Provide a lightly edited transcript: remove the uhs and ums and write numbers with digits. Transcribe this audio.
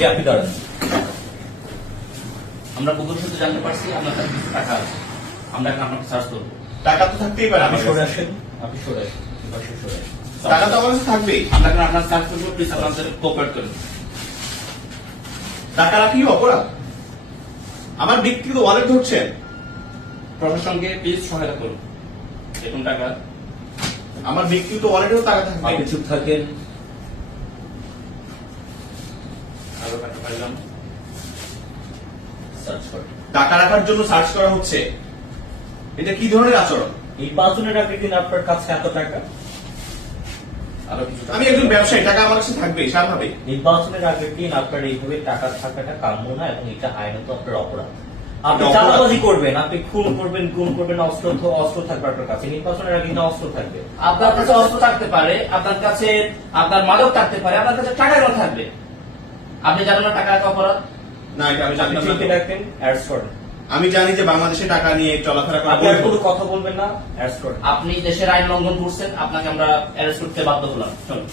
জি আপনি দাঁড়ান। আমরা গুগল সাথে জানতে পারছি আপনার কাছে কিছু টাকা আছে, আমরা এখন আপনাকে সার্চ করবো। টাকা তো থাকতেই পারে আপনি আমার সরে কাছে। আসেন, আপনি সরে আসেন, পাশে সরে আসেন। টাকা তো আমার কাছে থাকবেই। আমরা এখন আপনার সার্চ করবো, প্লিজ আপনাদের কোঅপারেট করুন। টাকা রাখি অপরাধ? আমার ব্যক্তিগত ওয়ালেট ধরছেন? প্রশাসনকে প্লিজ সহায়তা করুন। দেখুন টাকা, আমার ব্যক্তিগত ওয়ালেটেও টাকা থাকবে। আপনি চুপ থাকেন। আরো টাকা পাইলাম। সার্চ করেন। টাকা রাখার জন্য সার্চ করা হচ্ছে, এটা কি ধরনের আচরণ? নির্বাচনের আগের দিন আপনার কাছে এত টাকা, আরো কিছু টাকা। আমি একজন ব্যবসায়ী, টাকা আমার কাছে থাকবে স্বাভাবিক। নির্বাচনের আগের দিন আপনার এইভাবে টাকা থাকাটা কাম্য না এবং এটা আইনত আপনার অপরাধ। আপনি এটা অপরাধ। চাঁদাবাজি করবেন, আপনি খুন করবেন, গুম করবেন, অস্ত্র থাকবে আপনার কাছে। নির্বাচনের আগে না অস্ত্র থাকবে। আপনার কাছে অস্ত্র থাকতে পারে, আপনার কাছে আপনার মাদক থাকতে পারে, আপনার কাছে টাকা কেন থাকবে? আপনি জানেন না টাকা রাখা অপরাধ? না, এটা আমি আপনি জানতাম চিনতে না। রাখবেন, অ্যারেস্ট করেন। আমি জানি যে বাংলাদেশে টাকা নিয়ে চলাফেরা করা আপনি আর বৈধ। কোনো কথা বলবেন না, অ্যারেস্ট করেন। আপনি দেশের আইন লঙ্ঘন করছেন, আপনাকে আমরা অ্যারেস্ট করতে বাধ্য হলাম। চলুন।